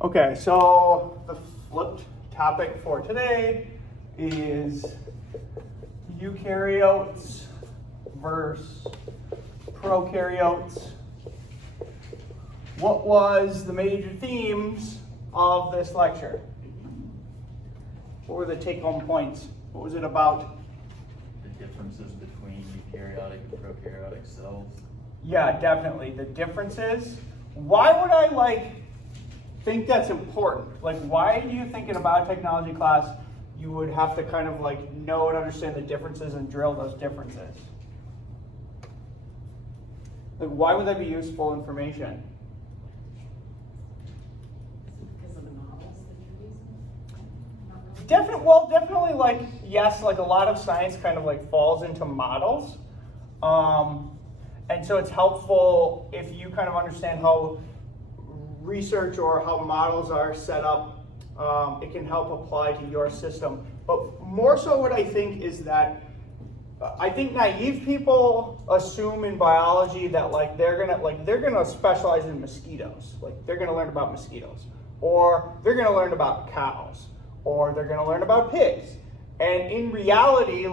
Okay, so the flipped topic for today is eukaryotes versus prokaryotes. What was the major themes of this lecture? What were the take-home points? What was it about? The differences between eukaryotic and prokaryotic cells. Yeah, definitely. The differences. Why would I think that's important? Why do you think in a biotechnology class you would have to kind of know and understand the differences and drill those differences? Why would that be useful information? Because of the models that you're using? Not really? Definitely, yes, a lot of science kind of falls into models. And so it's helpful if you kind of understand how research or how models are set up. It can help apply to your system. But more so what I think is that I think naive people assume in biology that they're gonna specialize in mosquitoes. They're gonna learn about mosquitoes, or they're gonna learn about cows, or they're gonna learn about pigs. And in reality,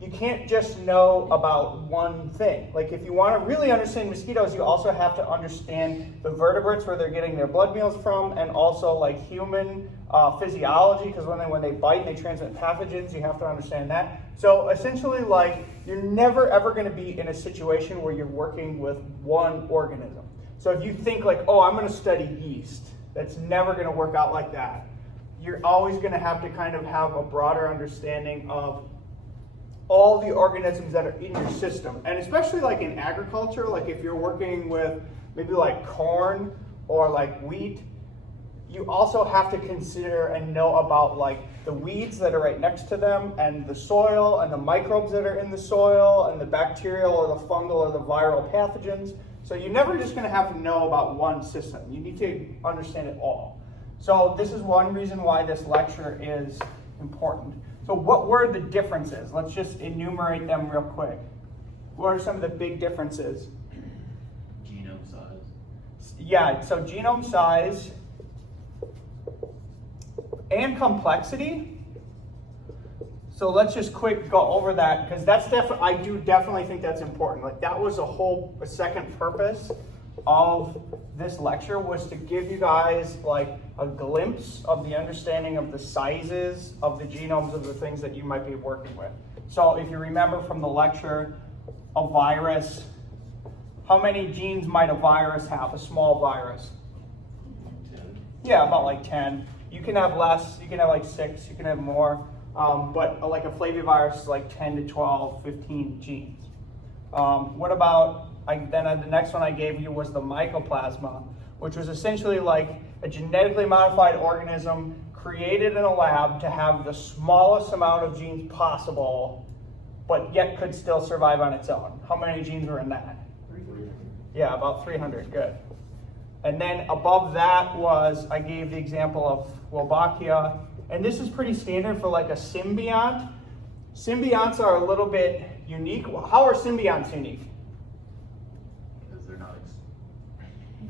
you can't just know about one thing. If you want to really understand mosquitoes, you also have to understand the vertebrates, where they're getting their blood meals from, and also human physiology, because when they bite and they transmit pathogens, you have to understand that. So essentially, you're never ever going to be in a situation where you're working with one organism. So if you think oh, I'm going to study yeast, that's never going to work out like that. You're always going to have to kind of have a broader understanding of all the organisms that are in your system. And especially in agriculture, if you're working with maybe corn or wheat, you also have to consider and know about the weeds that are right next to them, and the soil, and the microbes that are in the soil, and the bacterial or the fungal or the viral pathogens. So you're never just going to have to know about one system. You need to understand it all. So this is one reason why this lecture is important. So what were the differences? Let's just enumerate them real quick. What are some of the big differences? Genome size. Yeah, so genome size and complexity. So let's just quick go over that, because that's I do definitely think that's important. That was a second purpose of this lecture, was to give you guys a glimpse of the understanding of the sizes of the genomes of the things that you might be working with. So if you remember from the lecture, a virus, how many genes might a virus have, a small virus? 10. Yeah, about 10. You can have less, you can have 6, you can have more. But a flavivirus is 10 to 12, 15 genes. What about, the next one I gave you was the mycoplasma, which was essentially a genetically modified organism created in a lab to have the smallest amount of genes possible, but yet could still survive on its own. How many genes were in that? 300. Yeah, about 300, good. And then above that I gave the example of Wolbachia, and this is pretty standard for a symbiont. Symbionts are a little bit unique. How are symbionts unique? Because they're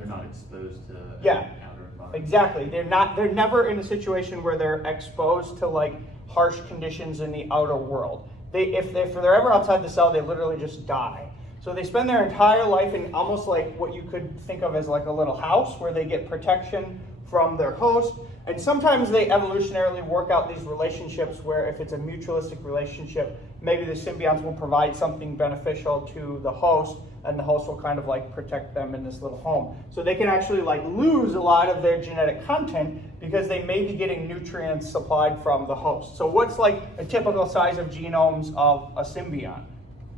not exposed to Yeah, outer environment. exactly. They're never in a situation where they're exposed to harsh conditions in the outer world. If they're ever outside the cell, they literally just die. So they spend their entire life in almost what you could think of as a little house, where they get protection from their host. And sometimes they evolutionarily work out these relationships where, if it's a mutualistic relationship, maybe the symbionts will provide something beneficial to the host, and the host will kind of protect them in this little home. So they can actually lose a lot of their genetic content because they may be getting nutrients supplied from the host. So what's a typical size of genomes of a symbiont?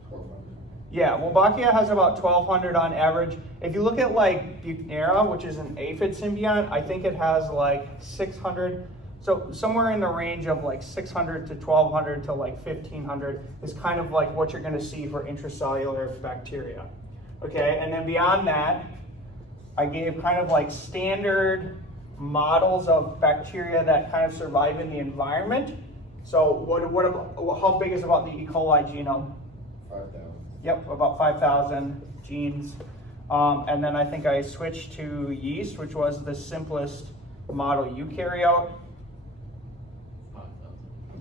1,200. Yeah, Wolbachia has about 1,200 on average. If you look at Buchnera, which is an aphid symbiont, I think it has 600. So somewhere in the range of 600 to 1,200 to 1,500 is kind of what you're going to see for intracellular bacteria. Okay, and then beyond that, I gave kind of standard models of bacteria that kind of survive in the environment. So how big is about the E. coli genome? 5,000. Yep, about 5,000 genes. And then I think I switched to yeast, which was the simplest model eukaryote. 5,000.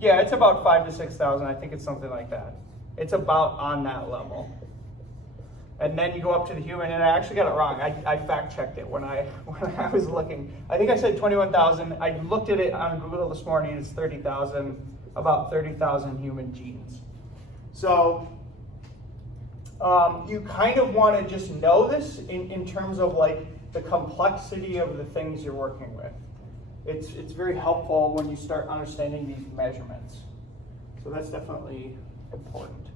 Yeah, it's about 5,000 to 6,000. I think it's something like that. It's about on that level. And then you go up to the human, and I actually got it wrong. I fact checked it when I was looking. I think I said 21,000. I looked at it on Google this morning. It's 30,000, about 30,000 human genes. So you kind of want to just know this in terms of like the complexity of the things you're working with. It's very helpful when you start understanding these measurements. So that's definitely important.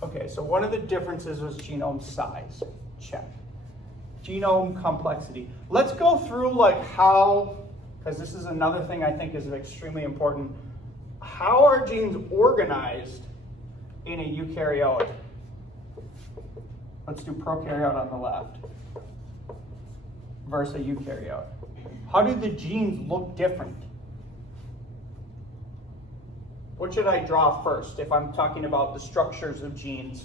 Okay, so one of the differences was genome size. Check. Genome complexity. Let's go through like how, because this is another thing I think is extremely important. How are genes organized in a eukaryote? Let's do prokaryote on the left versus a eukaryote. How do the genes look different? What should I draw first if I'm talking about the structures of genes?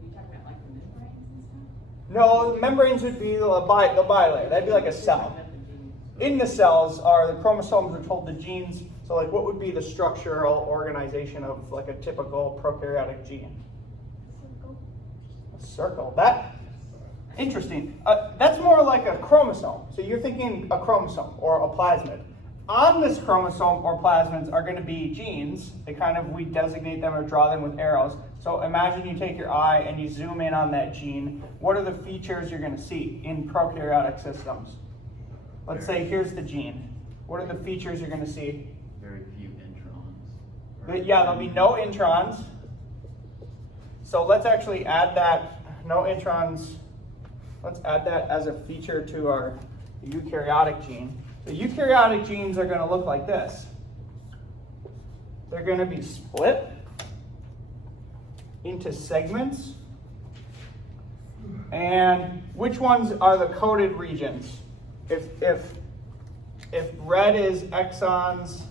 You talking about like the membranes and stuff? No, the membranes would be the bilayer. That'd be like a cell. In the cells are the chromosomes, which hold the genes. So like what would be the structural organization of like a typical prokaryotic gene? A circle. That, interesting. That's more like a chromosome. So you're thinking a chromosome or a plasmid. On this chromosome or plasmids are going to be genes. We designate them or draw them with arrows. So imagine you take your eye and you zoom in on that gene. What are the features you're going to see in prokaryotic systems? Let's say here's the gene. What are the features you're going to see? Very few introns. Yeah, there'll be no introns. So let's actually add that, no introns. Let's add that as a feature to our eukaryotic gene. The eukaryotic genes are going to look like this. They're going to be split into segments. And which ones are the coded regions? If red is exons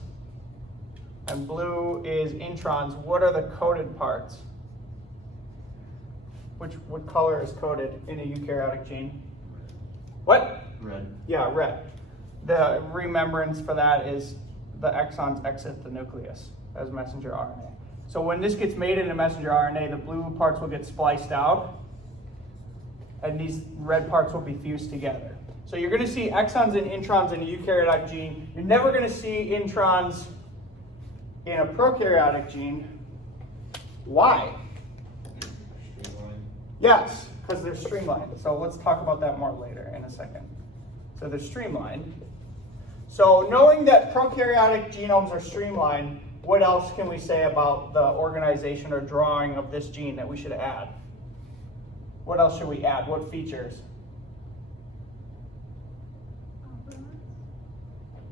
and blue is introns, what are the coded parts? What color is coded in a eukaryotic gene? What? Red. Yeah, red. The remembrance for that is the exons exit the nucleus as messenger RNA. So when this gets made into messenger RNA, the blue parts will get spliced out, and these red parts will be fused together. So you're going to see exons and introns in a eukaryotic gene. You're never going to see introns in a prokaryotic gene. Why? Yes, because they're streamlined. So let's talk about that more later in a second. So they're streamlined. So knowing that prokaryotic genomes are streamlined, what else can we say about the organization or drawing of this gene that we should add? What else should we add? What features?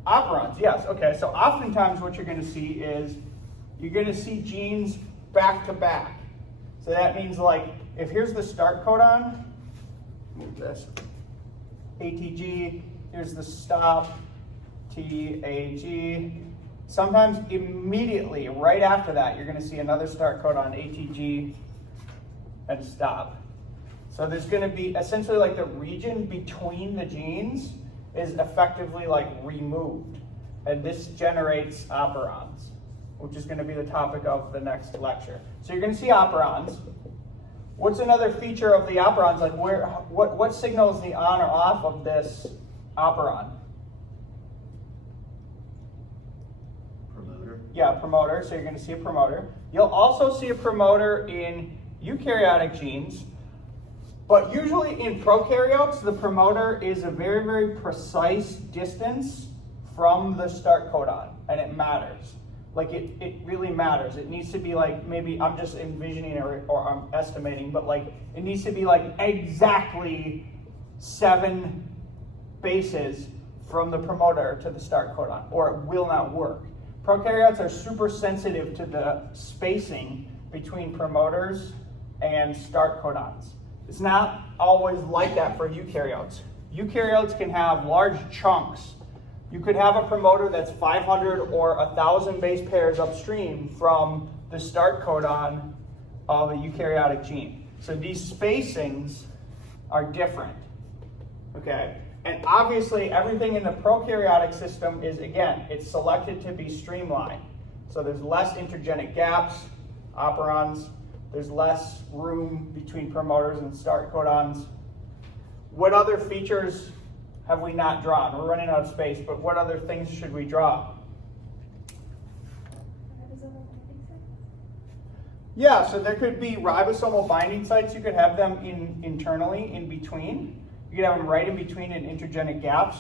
Operons, yes. Okay, so oftentimes what you're going to see is you're going to see genes back to back. So that means like, if here's the start codon, move this, ATG, here's the stop, TAG. Sometimes immediately, right after that, you're going to see another start codon, ATG, and stop. So there's going to be essentially like the region between the genes is effectively like removed. And this generates operons, which is going to be the topic of the next lecture. So you're going to see operons. What's another feature of the operons? Like what signals the on or off of this operon? Promoter. Yeah, promoter. So you're going to see a promoter. You'll also see a promoter in eukaryotic genes. But usually in prokaryotes, the promoter is a very, very precise distance from the start codon, and it matters. Like it really matters. It needs to be like, maybe I'm just envisioning or I'm estimating, but like it needs to be like exactly 7 bases from the promoter to the start codon, or it will not work. Prokaryotes are super sensitive to the spacing between promoters and start codons. It's not always like that for eukaryotes. Eukaryotes can have large chunks. You could have a promoter that's 500 or 1,000 base pairs upstream from the start codon, of a eukaryotic gene. So these spacings are different, okay? And obviously everything in the prokaryotic system is, again, it's selected to be streamlined. So there's less intergenic gaps, operons, there's less room between promoters and start codons. What other features have we not drawn? We're running out of space, but what other things should we draw? Yeah, so there could be ribosomal binding sites. You could have them internally in between. You could have them right in between in intergenic gaps,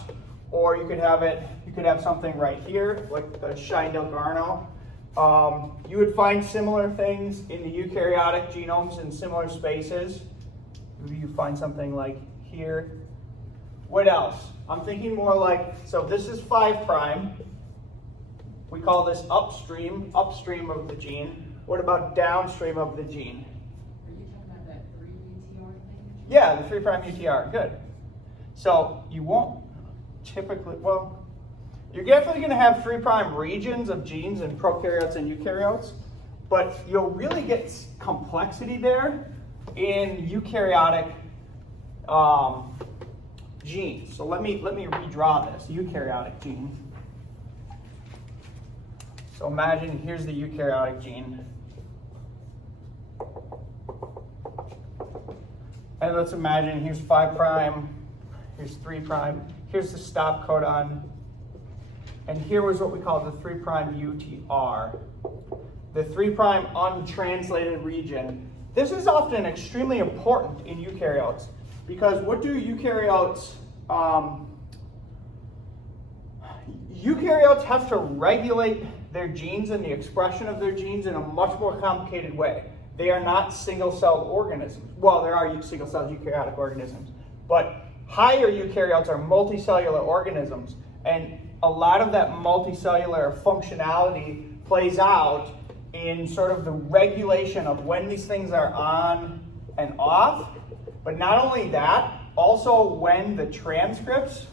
or you could have something right here, like the Schindel-Garno. You would find similar things in the eukaryotic genomes in similar spaces. You find something like here. What else? I'm thinking more like, so this is 5 prime. We call this upstream of the gene. What about downstream of the gene? Are you talking about that 3 UTR thing? Yeah, the 3 prime UTR, good. So you won't typically, well, you're definitely going to have 3 prime regions of genes in prokaryotes and eukaryotes, but you'll really get complexity there in eukaryotic genes. So let me redraw this eukaryotic gene. So imagine here's the eukaryotic gene. And let's imagine here's 5 prime, here's 3 prime, here's the stop codon, and here was what we call the 3 prime UTR. The 3 prime untranslated region. This is often extremely important in eukaryotes because what do eukaryotes, eukaryotes have to regulate their genes and the expression of their genes in a much more complicated way. They are not single-celled organisms. Well, there are single-celled eukaryotic organisms, but higher eukaryotes are multicellular organisms, and a lot of that multicellular functionality plays out in sort of the regulation of when these things are on and off, but not only that, also when the translation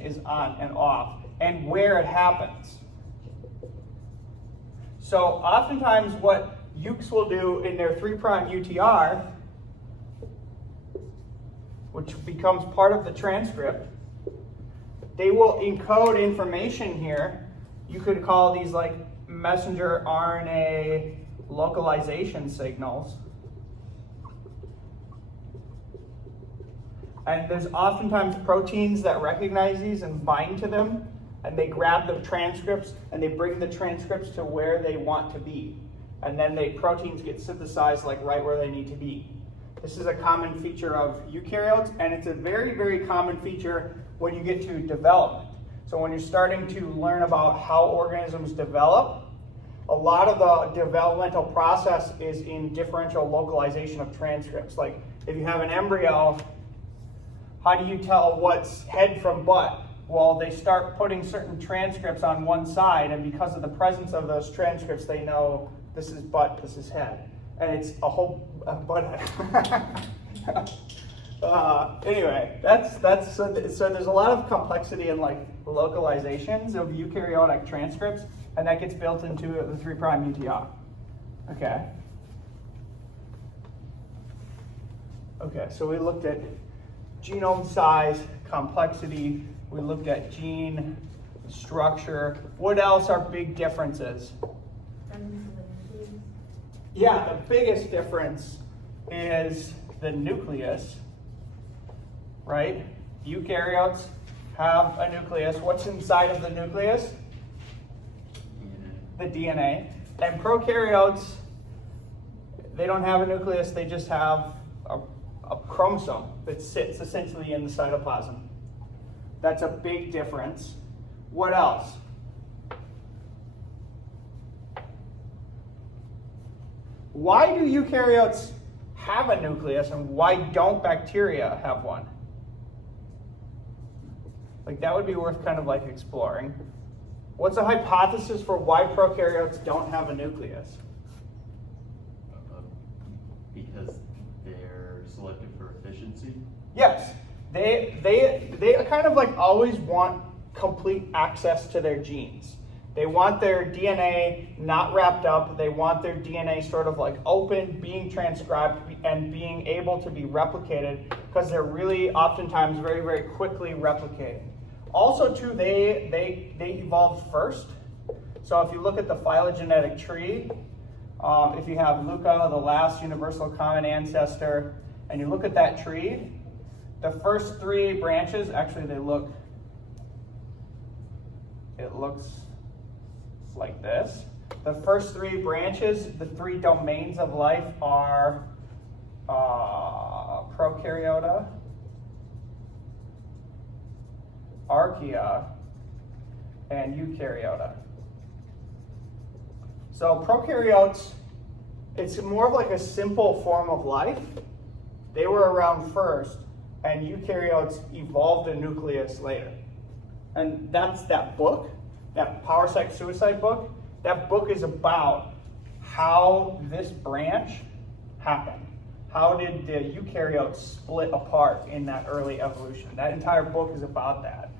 is on and off, and where it happens. So oftentimes what Euks will do in their 3' UTR, which becomes part of the transcript, they will encode information here. You could call these like messenger RNA localization signals. And there's oftentimes proteins that recognize these and bind to them, and they grab the transcripts and they bring the transcripts to where they want to be. And then the proteins get synthesized like right where they need to be. This is a common feature of eukaryotes, and it's a very, very common feature when you get to development. So when you're starting to learn about how organisms develop, a lot of the developmental process is in differential localization of transcripts. Like if you have an embryo, how do you tell what's head from butt? Well, they start putting certain transcripts on one side, and because of the presence of those transcripts, they know this is butt, this is head. And it's a whole butt head. Anyway, so there's a lot of complexity in like localizations of eukaryotic transcripts, and that gets built into the 3' UTR. Okay. Okay, so we looked at genome size, complexity, we looked at gene structure. What else are big differences? Yeah, the biggest difference is the nucleus, right? Eukaryotes have a nucleus. What's inside of the nucleus? The DNA. And prokaryotes, they don't have a nucleus, they just have a chromosome that sits essentially in the cytoplasm. That's a big difference. What else? Why do eukaryotes have a nucleus and why don't bacteria have one? Like that would be worth kind of like exploring. What's a hypothesis for why prokaryotes don't have a nucleus? Because they're selected for efficiency? Yes. They kind of like always want complete access to their genes. They want their DNA not wrapped up. They want their DNA sort of like open, being transcribed, and being able to be replicated, because they're really oftentimes very, very quickly replicating. Also, too, they evolved first. So if you look at the phylogenetic tree, if you have Luca, the last universal common ancestor, and you look at that tree, the first 3 branches, actually it looks like this. The first 3 branches, the 3 domains of life are Prokaryota, Archaea, and Eukaryota. So prokaryotes, it's more of like a simple form of life. They were around first, and eukaryotes evolved a nucleus later. And that's that book, that Power Sex Suicide book. That book is about how this branch happened. How did the eukaryotes split apart in that early evolution? That entire book is about that.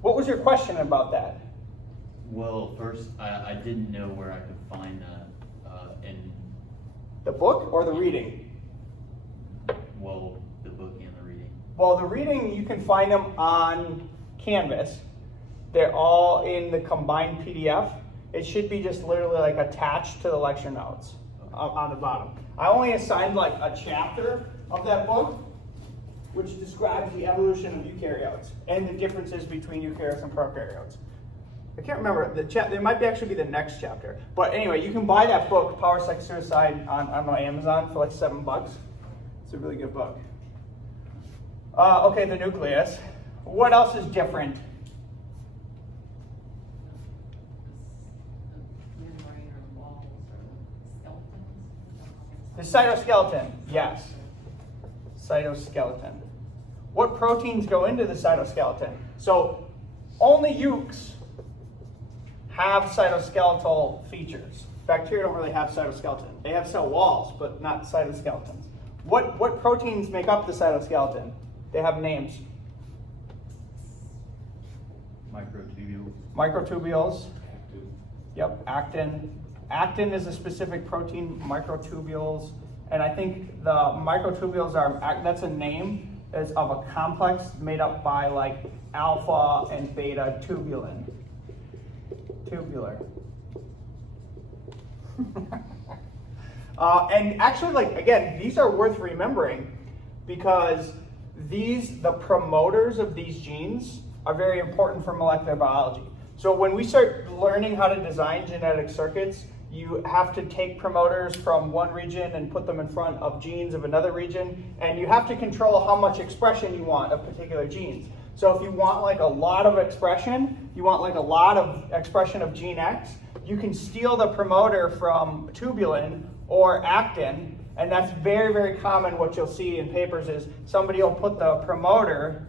What was your question about that? Well, first, I didn't know where I could find that in, The book or the reading? well, the book and the reading. Well, the reading, you can find them on Canvas. They're all in the combined PDF. It should be just literally like attached to the lecture notes on the bottom. I only assigned like a chapter of that book, which describes the evolution of eukaryotes and the differences between eukaryotes and prokaryotes. I can't remember, there might actually be the next chapter. But anyway, you can buy that book, Power, Sex, Suicide, on Amazon for like $7. It's a really good book. Okay, the nucleus. What else is different? The membrane or walls or skeletons. The cytoskeleton, yes. Cytoskeleton. What proteins go into the cytoskeleton? So only euks have cytoskeletal features. Bacteria don't really have cytoskeleton. They have cell walls, but not cytoskeletons. What proteins make up the cytoskeleton? They have names. Microtubules. Microtubules. Yep, actin. Actin is a specific protein, microtubules. And I think the microtubules that's a name of a complex made up by like alpha and beta tubulin. Tubular. And actually, like, again, these are worth remembering because the promoters of these genes are very important for molecular biology. So when we start learning how to design genetic circuits, you have to take promoters from one region and put them in front of genes of another region, and you have to control how much expression you want of particular genes. So if you want like a lot of expression, you want like a lot of expression of gene X, you can steal the promoter from tubulin or actin, and that's very, very common. What you'll see in papers is somebody will put the promoter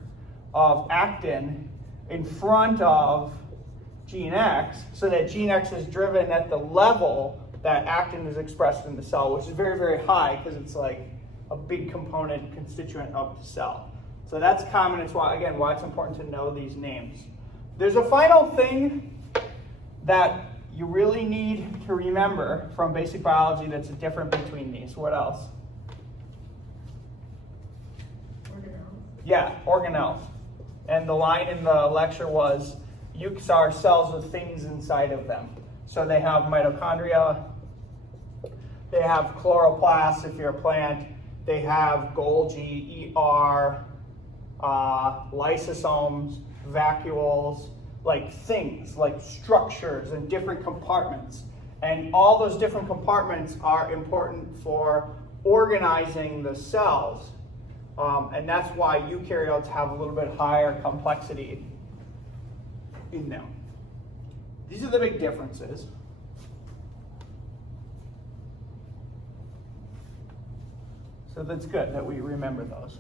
of actin in front of gene X so that gene X is driven at the level that actin is expressed in the cell, which is very, very high because it's like a big component constituent of the cell. So that's common. It's why it's important to know these names. There's a final thing that you really need to remember from basic biology that's different between these. What else? Organelles. Yeah, organelles. And the line in the lecture was, euks are cells with things inside of them. So they have mitochondria, they have chloroplasts if you're a plant, they have Golgi, ER, lysosomes, vacuoles, like things, like structures and different compartments. And all those different compartments are important for organizing the cells. And that's why eukaryotes have a little bit higher complexity in them. These are the big differences. So that's good that we remember those.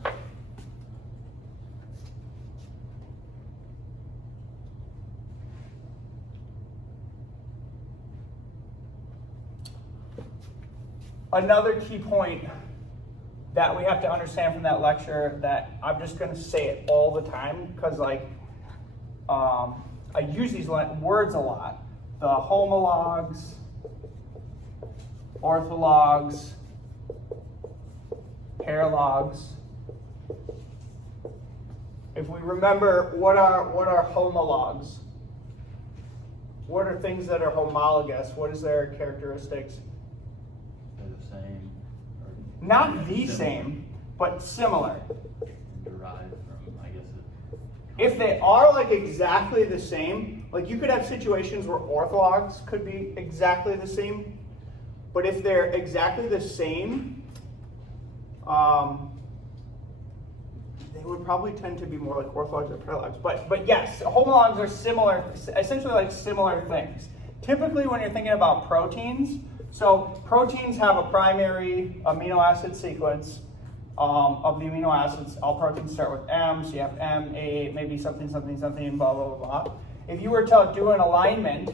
Another key point that we have to understand from that lecture, that I'm just going to say it all the time because I use these words a lot. The homologues, orthologs, paralogs. If we remember, what are homologues? What are things that are homologous? What is their characteristics? They're the same. Or Not the similar. same, but similar. Derived from, I guess. If they are like exactly the same, like you could have situations where orthologs could be exactly the same, but if they're exactly the same, they would probably tend to be more like orthologs or paralogs. But yes, homologs are similar, essentially like similar things. Typically when you're thinking about proteins, so proteins have a primary amino acid sequence of the amino acids. All proteins start with M, so you have M, A, maybe something, something, something, blah, blah, blah, blah. If you were to do an alignment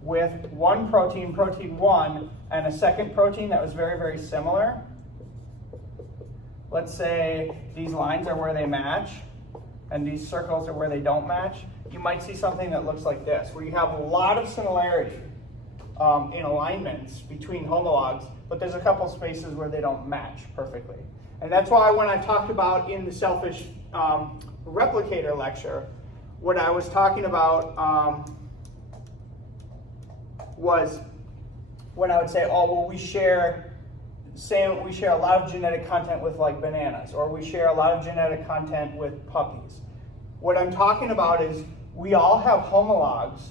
with one protein, protein 1, and a second protein that was very, very similar, let's say these lines are where they match, and these circles are where they don't match, you might see something that looks like this, where you have a lot of similarity in alignments between homologs, but there's a couple spaces where they don't match perfectly. And that's why when I talked about in the selfish replicator lecture, what I was talking about was when I would say, oh, well, we share a lot of genetic content with like bananas, or we share a lot of genetic content with puppies. What I'm talking about is we all have homologs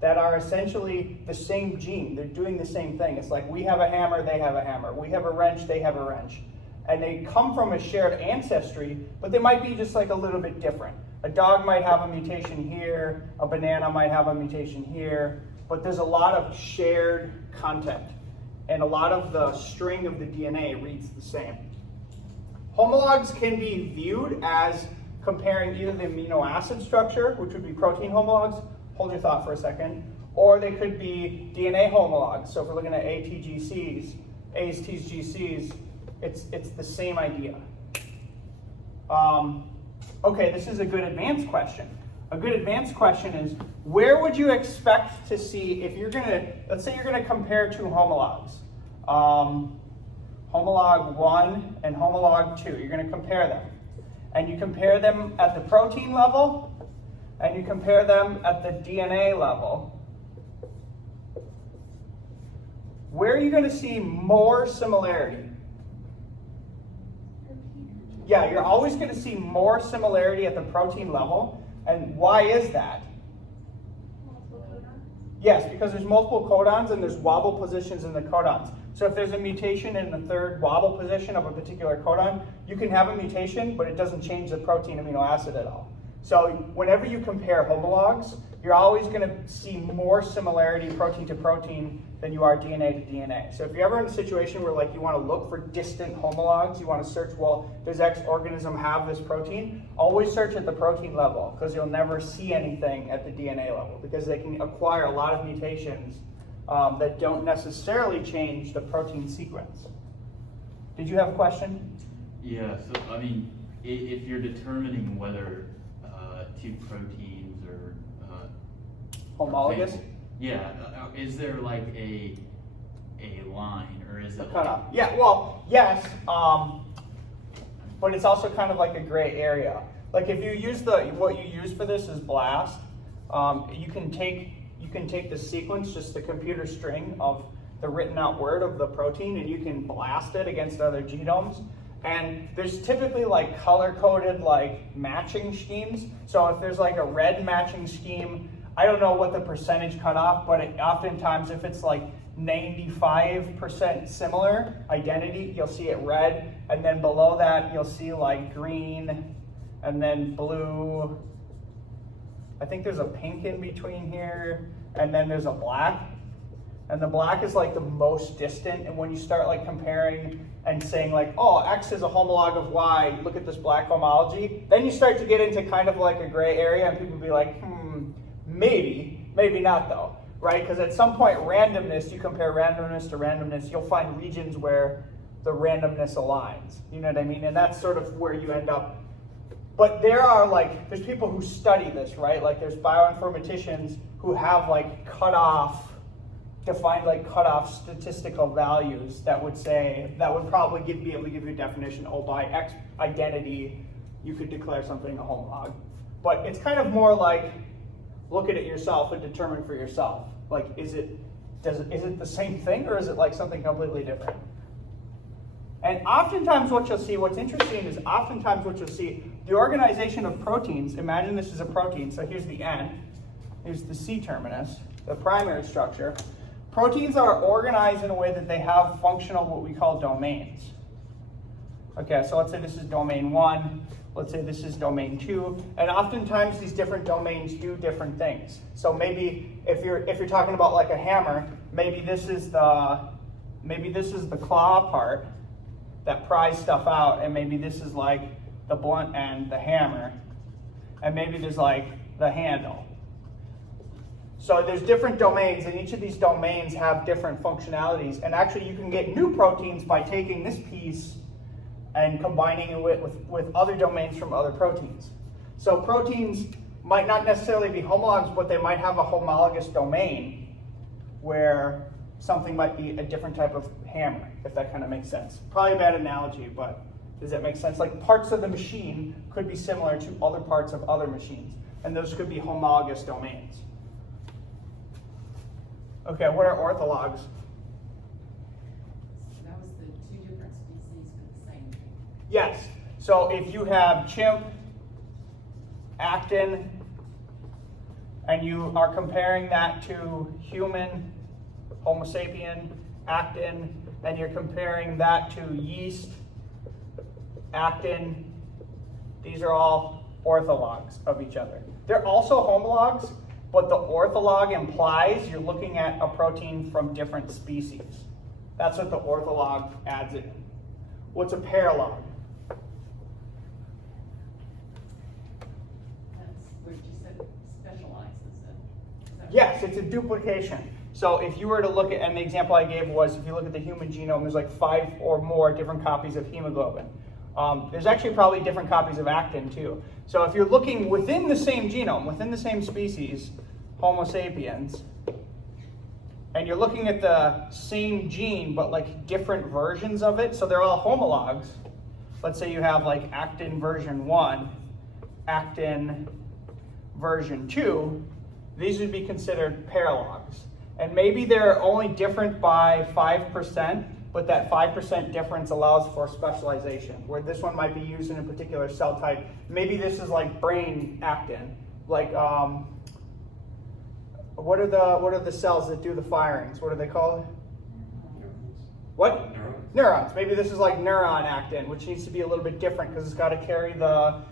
that are essentially the same gene. They're doing the same thing. It's like we have a hammer, they have a hammer. We have a wrench, they have a wrench. And they come from a shared ancestry, but they might be just like a little bit different. A dog might have a mutation here, a banana might have a mutation here, but there's a lot of shared content. And a lot of the string of the DNA reads the same. Homologs can be viewed as comparing either the amino acid structure, which would be protein homologs, hold your thought for a second, or they could be DNA homologs. So if we're looking at ATGCs, A's, T's, GCs, it's the same idea. Okay, this is a good advanced question. A good advanced question is, where would you expect to see, if you're gonna, let's say you're gonna compare two homologs, homolog 1 and homolog 2, you're gonna compare them. And you compare them at the protein level, and you compare them at the DNA level. Where are you gonna see more similarity? Yeah, you're always gonna see more similarity at the protein level. And why is that? Yes, because there's multiple codons and there's wobble positions in the codons. So if there's a mutation in the third wobble position of a particular codon, you can have a mutation, but it doesn't change the protein amino acid at all. So whenever you compare homologs, you're always going to see more similarity protein to protein than you are DNA to DNA. So if you're ever in a situation where like you want to look for distant homologs, you want to search, well, does X organism have this protein? Always search at the protein level, because you'll never see anything at the DNA level, because they can acquire a lot of mutations that don't necessarily change the protein sequence. Did you have a question? Yeah, so I mean, if you're determining whether two proteins are Homologous? Yeah, is there like a line, or is it Cutoff. Yeah, well, yes, but it's also kind of like a gray area. Like if you use what you use for this is BLAST, you can take the sequence, just the computer string of the written out word of the protein, and you can blast it against other genomes. And there's typically like color-coded like matching schemes. So if there's like a red matching scheme, I don't know what the percentage cutoff, but oftentimes if it's like 95% similar identity, you'll see it red, and then below that you'll see like green, and then blue. I think there's a pink in between here, and then there's a black. And the black is like the most distant, and when you start like comparing and saying like, oh, X is a homolog of Y, look at this black homology, then you start to get into kind of like a gray area, and people be like, maybe not though, right? Because at some point randomness, you compare randomness to randomness, you'll find regions where the randomness aligns, you know what I mean? And that's sort of where you end up But there's people who study this, right? Like there's bioinformaticians who have defined cutoff statistical values that would probably be able to give you a definition. Oh, by X identity, you could declare something a homolog. But it's kind of more like look at it yourself and determine for yourself. Like, is it the same thing, or is it like something completely different? And oftentimes what's interesting is the organization of proteins. Imagine this is a protein. So here's the N, here's the C terminus, the primary structure. Proteins are organized in a way that they have functional, what we call domains. Okay, so let's say this is domain 1, let's say this is domain 2, and oftentimes these different domains do different things. So maybe if you're talking about like a hammer, maybe this is the claw part that pries stuff out, and maybe this is like the blunt end, the hammer, and maybe there's like the handle. So there's different domains, and each of these domains have different functionalities. And actually you can get new proteins by taking this piece and combining it with other domains from other proteins. So proteins might not necessarily be homologs, but they might have a homologous domain where something might be a different type of hammer, if that kind of makes sense. Probably a bad analogy, but does that make sense? Like parts of the machine could be similar to other parts of other machines, and those could be homologous domains. Okay, what are orthologs? So that was the two different species for the same thing. Yes. So if you have chimp, actin, and you are comparing that to human, Homo sapien, actin, and you're comparing that to yeast, actin, these are all orthologs of each other. They're also homologs, but the ortholog implies you're looking at a protein from different species. That's what the ortholog adds in. What's a paralog? That's where you said specializes it. Yes, it's a duplication. So if you were to look at, and the example I gave was, if you look at the human genome, there's like 5 or more different copies of hemoglobin. There's actually probably different copies of actin too. So if you're looking within the same genome, within the same species, Homo sapiens, and you're looking at the same gene but like different versions of it, so they're all homologs. Let's say you have like actin version 1, actin version 2, these would be considered paralogs. And maybe they're only different by 5%, but that 5% difference allows for specialization, where this one might be used in a particular cell type. Maybe this is like brain actin, like what are the cells that do the firings? What are they called? What? Neurons. Maybe this is like neuron actin, which needs to be a little bit different because it's got to carry the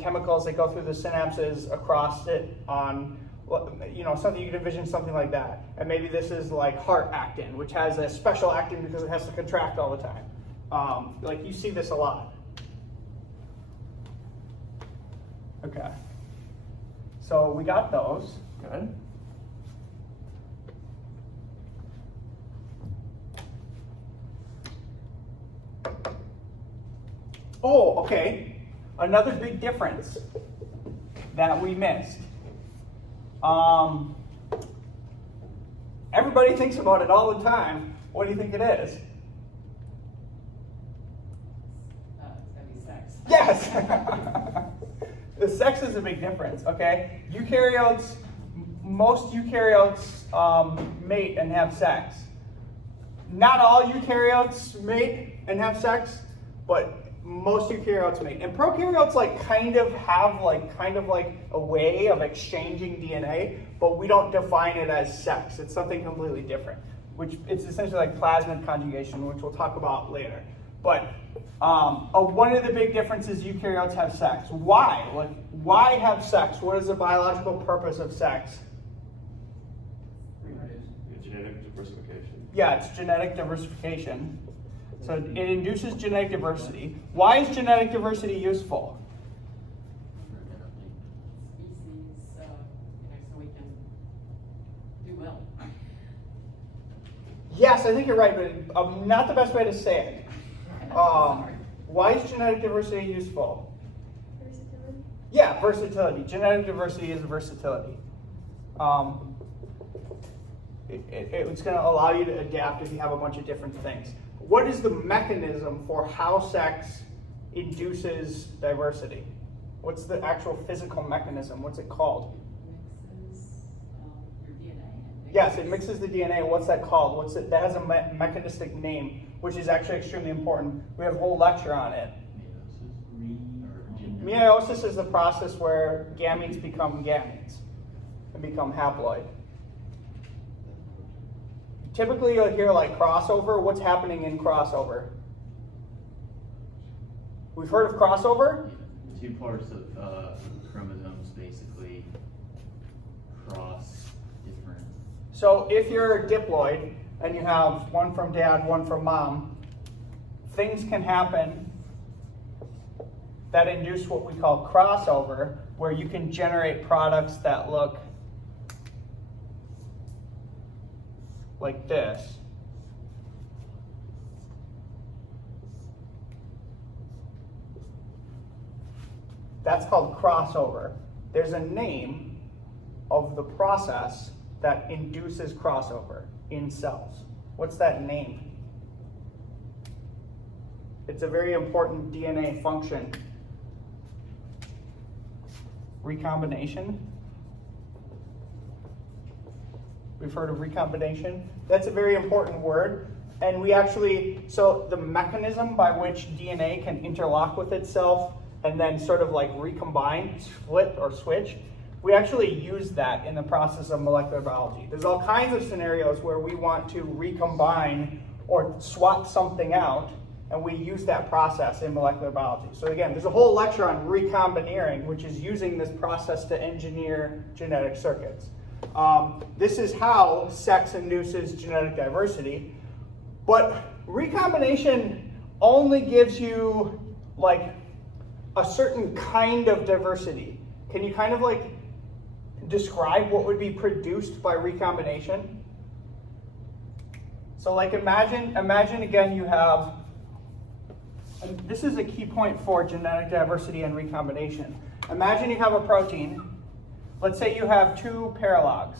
chemicals that go through the synapses across it on, something you could envision, something like that. And maybe this is like heart actin, which has a special actin because it has to contract all the time. Like you see this a lot. Okay. So we got those. Good. Oh, okay. Another big difference that we missed. Everybody thinks about it all the time. What do you think it is? It's gonna be sex. Yes! The sex is a big difference, okay? Eukaryotes, most eukaryotes mate and have sex. Not all eukaryotes mate and have sex, but most eukaryotes mate. And prokaryotes kind of have a way of exchanging DNA, but we don't define it as sex. It's something completely different, which it's essentially like plasmid conjugation, which we'll talk about later. But one of the big differences, eukaryotes have sex. Why? Why have sex? What is the biological purpose of sex? Genetic diversification. Yeah, it's genetic diversification. So it induces genetic diversity. Why is genetic diversity useful? Species, so we can do well. Yes, I think you're right, but not the best way to say it. Sorry. Why is genetic diversity useful? For Yeah, versatility. Genetic diversity is versatility. It's going to allow you to adapt if you have a bunch of different things. What is the mechanism for how sex induces diversity? What's the actual physical mechanism? What's it called? Mixes your DNA. And Yes, it mixes the DNA. What's that called? What's it? That has a mechanistic name, which is actually extremely important. We have a whole lecture on it. Meiosis is the process where gametes become gametes and become haploid. Typically, you'll hear like crossover. What's happening in crossover? We've heard of crossover? Two parts of chromosomes basically cross different. So if you're diploid and you have one from dad, one from mom, things can happen that induce what we call crossover, where you can generate products that look like this. That's called crossover. There's a name of the process that induces crossover in cells. What's that name? It's a very important DNA function. Recombination. We've heard of recombination. That's a very important word. And we actually, so the mechanism by which DNA can interlock with itself and then sort of like recombine, split or switch, we actually use that in the process of molecular biology. There's all kinds of scenarios where we want to recombine or swap something out, and we use that process in molecular biology. So again, there's a whole lecture on recombineering, which is using this process to engineer genetic circuits. This is how sex induces genetic diversity, but recombination only gives you like a certain kind of diversity. Can you kind of like describe what would be produced by recombination? So like imagine again you have, and this is a key point for genetic diversity and recombination. Imagine you have a protein. Let's say you have two paralogs,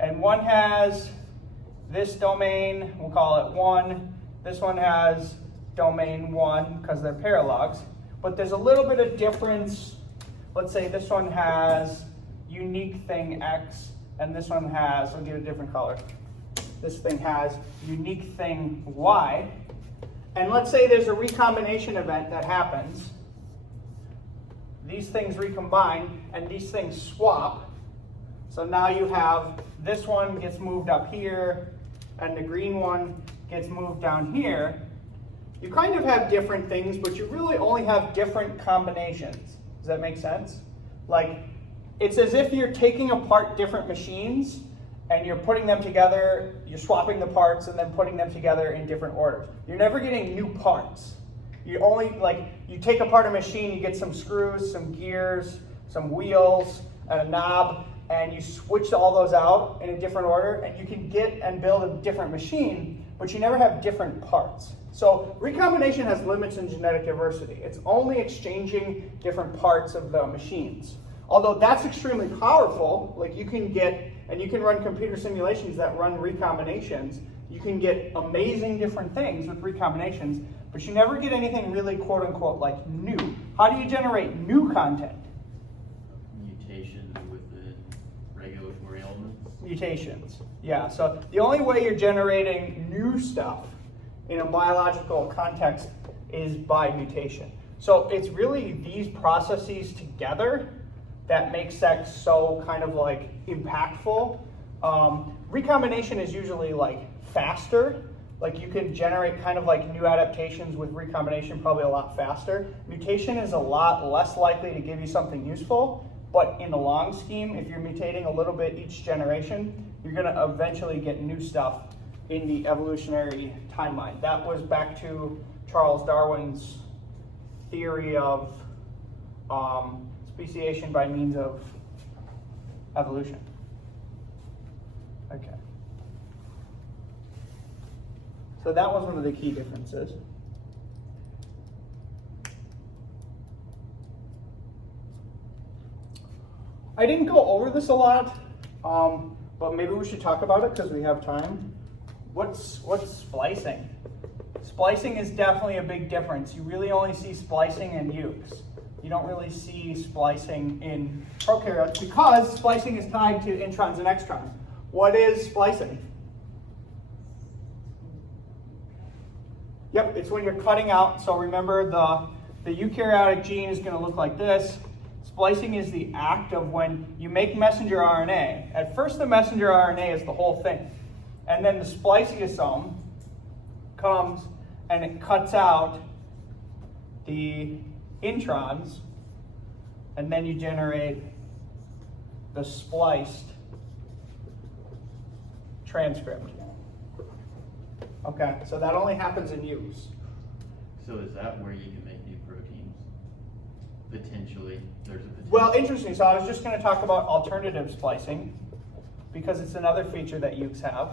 and one has this domain, we'll call it 1. This one has domain 1 because they're paralogs. But there's a little bit of difference. Let's say this one has unique thing X, and this one has, I'll give it a different color. This thing has unique thing Y. And let's say there's a recombination event that happens. These things recombine, and these things swap. So now you have this one gets moved up here, and the green one gets moved down here. You kind of have different things, but you really only have different combinations. Does that make sense? Like, it's as if you're taking apart different machines and you're putting them together, you're swapping the parts and then putting them together in different orders. You're never getting new parts. You only, like, you take apart a machine, you get some screws, some gears, some wheels, and a knob, and you switch all those out in a different order, and you can get and build a different machine, but you never have different parts. So recombination has limits in genetic diversity. It's only exchanging different parts of the machines. Although that's extremely powerful, like you can get, and you can run computer simulations that run recombinations. You can get amazing different things with recombinations, but you never get anything really quote unquote like new. How do you generate new content? Mutations within regulatory elements. Mutations, yeah. So the only way you're generating new stuff in a biological context is by mutation. So it's really these processes together that make sex so kind of like impactful. Recombination is usually like faster. Like you can generate kind of like new adaptations with recombination probably a lot faster. Mutation is a lot less likely to give you something useful, but in the long scheme, if you're mutating a little bit each generation, you're gonna eventually get new stuff in the evolutionary timeline. That was back to Charles Darwin's theory of speciation by means of evolution. Okay. So that was one of the key differences. I didn't go over this a lot, but maybe we should talk about it because we have time. What's splicing? Splicing is definitely a big difference. You really only see splicing in eucs. You don't really see splicing in prokaryotes because splicing is tied to introns and extrons. What is splicing? Yep, it's when you're cutting out. So remember the eukaryotic gene is going to look like this. Splicing is the act of when you make messenger RNA. At first the messenger RNA is the whole thing. And then the spliceosome comes and it cuts out the introns, and then you generate the spliced transcript. Okay, so that only happens in eucs. So is that where you can make new proteins? Potentially, there's a potential. Well, interesting. So I was just going to talk about alternative splicing because it's another feature that eucs have.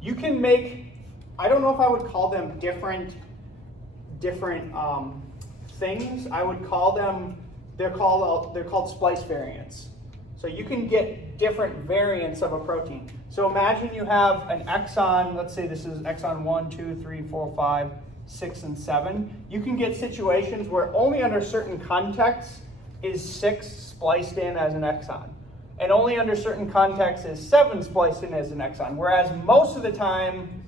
You can make, I don't know if I would call them different things. I would call them, they're called splice variants. So you can get different variants of a protein. So imagine you have an exon, let's say this is exon 1, 2, 3, 4, 5, 6, and 7. You can get situations where only under certain contexts is 6 spliced in as an exon. And only under certain contexts is 7 spliced in as an exon. Whereas most of the time,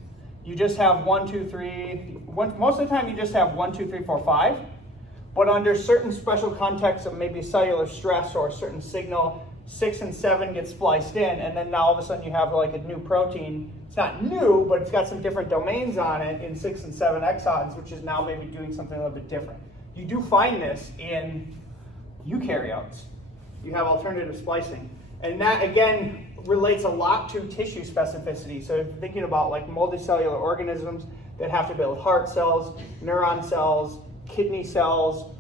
you just have 1, 2, 3, most of the time you just have 1, 2, 3, 4, 5. But under certain special contexts of maybe cellular stress or a certain signal, 6 and 7 get spliced in, and then now all of a sudden you have like a new protein. It's not new, but it's got some different domains on it in 6 and 7 exons, which is now maybe doing something a little bit different. You do find this in eukaryotes. You have alternative splicing. And that, again, relates a lot to tissue specificity. So if you're thinking about like multicellular organisms that have to build heart cells, neuron cells, kidney cells,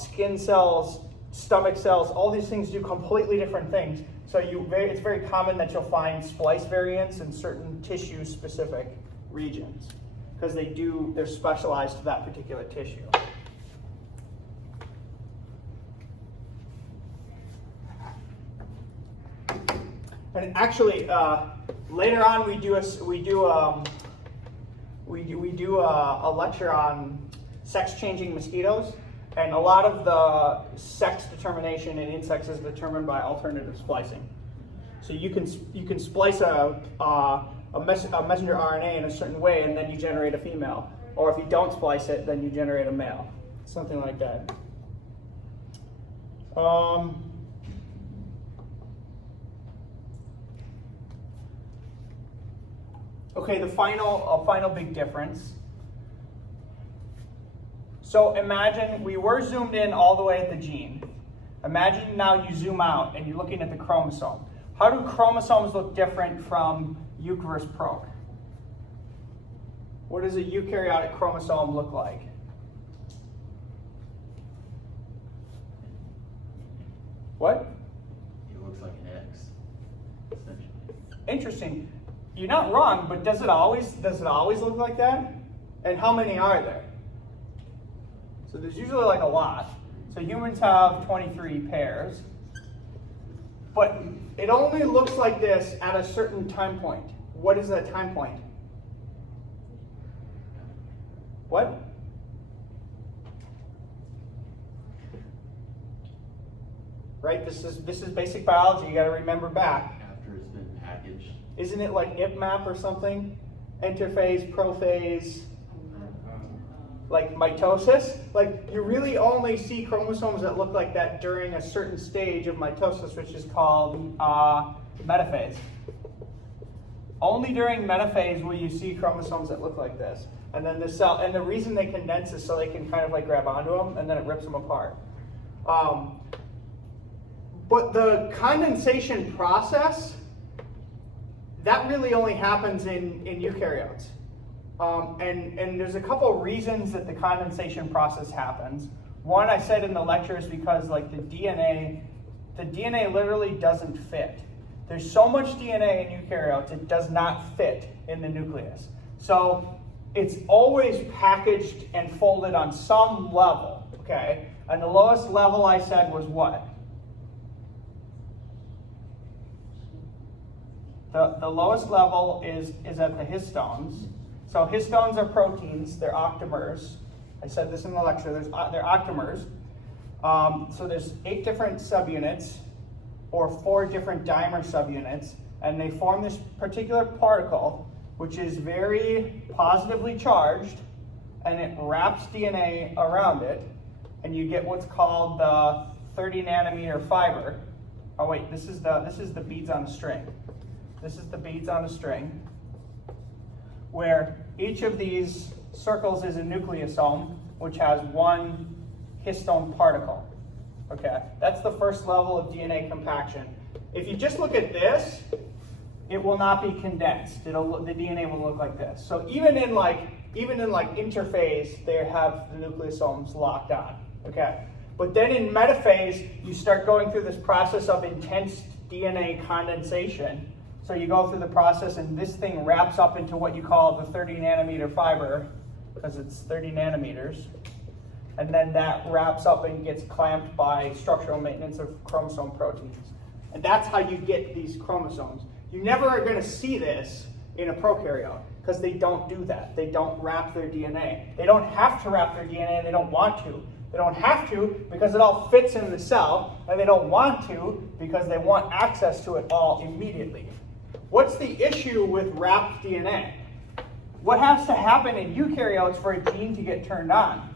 skin cells, stomach cells, all these things do completely different things. So it's very common that you'll find splice variants in certain tissue-specific regions because they're specialized to that particular tissue. And actually, later on we do a lecture on sex-changing mosquitoes, and a lot of the sex determination in insects is determined by alternative splicing. So you can splice a messenger RNA in a certain way, and then you generate a female. Or if you don't splice it, then you generate a male. Something like that. Okay, the final big difference. So imagine we were zoomed in all the way at the gene. Imagine now you zoom out and you're looking at the chromosome. How do chromosomes look different from euc versus proc? What does a eukaryotic chromosome look like? What? It looks like an X, essentially. Interesting. You're not wrong, but does it always look like that? And how many are there? So there's usually like a lot. So humans have 23 pairs. But it only looks like this at a certain time point. What is that time point? What? Right? This is basic biology. You got to remember back. After it's been packaged. Isn't it like IPMAP or something? Interphase, prophase, like mitosis? Like you really only see chromosomes that look like that during a certain stage of mitosis, which is called metaphase. Only during metaphase will you see chromosomes that look like this. And then the cell, and the reason they condense is so they can kind of like grab onto them, and then it rips them apart. But the condensation process, that really only happens in eukaryotes. And there's a couple of reasons that the condensation process happens. One, I said in the lecture, is because like the DNA literally doesn't fit. There's so much DNA in eukaryotes, it does not fit in the nucleus. So it's always packaged and folded on some level, okay? And the lowest level I said was what? The lowest level is at the histones. So histones are proteins, they're octamers. I said this in the lecture, they're octamers. So there's 8 different subunits or 4 different dimer subunits, and they form this particular particle, which is very positively charged, and it wraps DNA around it, and you get what's called the 30 nanometer fiber. Oh wait, this is the beads on a string. This is the beads on a string, where each of these circles is a nucleosome, which has 1 histone particle. Okay, that's the first level of DNA compaction. If you just look at this, it will not be condensed. The DNA will look like this. So even in interphase, they have the nucleosomes locked on. Okay, but then in metaphase, you start going through this process of intense DNA condensation. So you go through the process, and this thing wraps up into what you call the 30 nanometer fiber, because it's 30 nanometers. And then that wraps up and gets clamped by structural maintenance of chromosome proteins. And that's how you get these chromosomes. You never are going to see this in a prokaryote, because they don't do that. They don't wrap their DNA. They don't have to wrap their DNA, and they don't want to. They don't have to because it all fits in the cell, and they don't want to because they want access to it all immediately. What's the issue with wrapped DNA? What has to happen in eukaryotes for a gene to get turned on?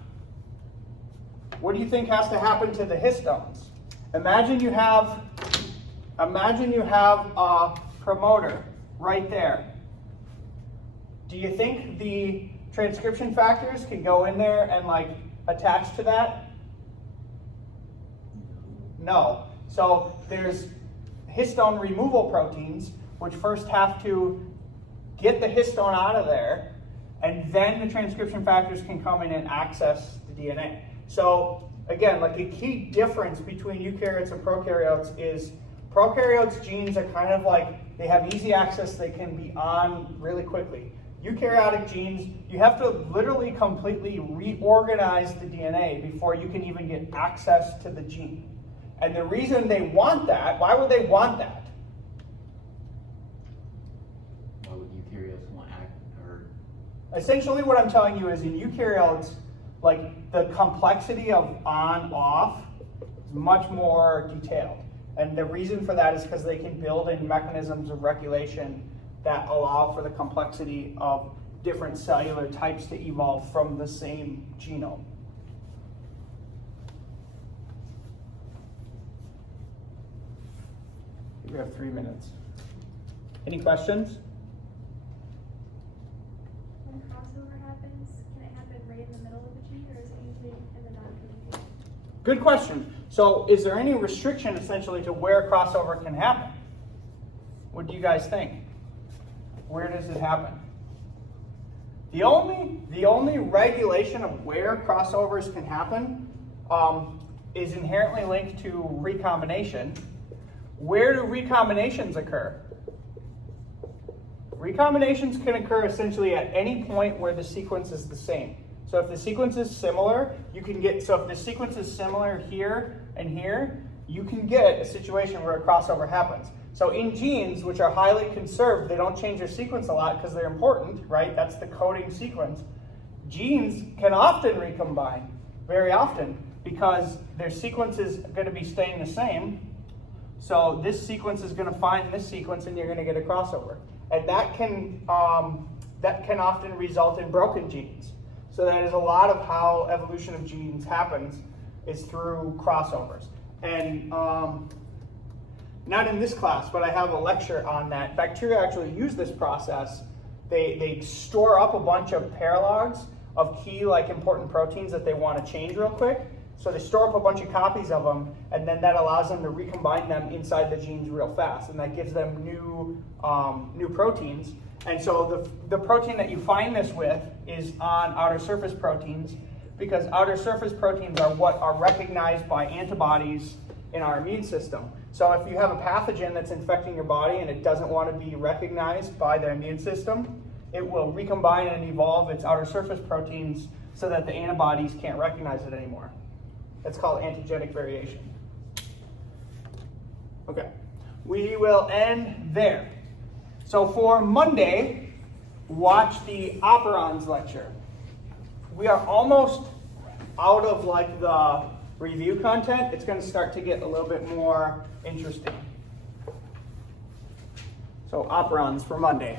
What do you think has to happen to the histones? Imagine you have a promoter right there. Do you think the transcription factors can go in there and attach to that? No. So there's histone removal proteins, which first have to get the histone out of there, and then the transcription factors can come in and access the DNA. So again, a key difference between eukaryotes and prokaryotes is prokaryotes genes are kind of they have easy access, they can be on really quickly. Eukaryotic genes, you have to literally completely reorganize the DNA before you can even get access to the gene. And the reason they want that, why would they want that? Why would eukaryotes want Essentially what I'm telling you is in eukaryotes, the complexity of on-off is much more detailed. And the reason for that is because they can build in mechanisms of regulation that allow for the complexity of different cellular types to evolve from the same genome. We have 3 minutes. Any questions? When crossover happens, can it happen right in the middle of the gene, or is it usually in the non-coding gene? Good question. So is there any restriction essentially to where crossover can happen? What do you guys think? Where does it happen? The only regulation of where crossovers can happen is inherently linked to recombination. Where do recombinations occur? Recombinations can occur essentially at any point where the sequence is the same. So if the sequence is similar, if the sequence is similar here and here, you can get a situation where a crossover happens. So in genes, which are highly conserved, they don't change their sequence a lot because they're important, right? That's the coding sequence. Genes can often recombine, very often, because their sequence is going to be staying the same. So this sequence is going to find this sequence, and you're going to get a crossover. And that can often result in broken genes. So that is a lot of how evolution of genes happens, is through crossovers. And not in this class, but I have a lecture on that. Bacteria actually use this process. They store up a bunch of paralogs of key important proteins that they want to change real quick. So they store up a bunch of copies of them, and then that allows them to recombine them inside the genes real fast, and that gives them new proteins. And so the protein that you find this with is on outer surface proteins, because outer surface proteins are what are recognized by antibodies in our immune system. So if you have a pathogen that's infecting your body and it doesn't want to be recognized by the immune system, it will recombine and evolve its outer surface proteins so that the antibodies can't recognize it anymore. That's called antigenic variation. Okay, we will end there. So for Monday, watch the operons lecture. We are almost out of like the review content. It's going to start to get a little bit more interesting. So operons for Monday.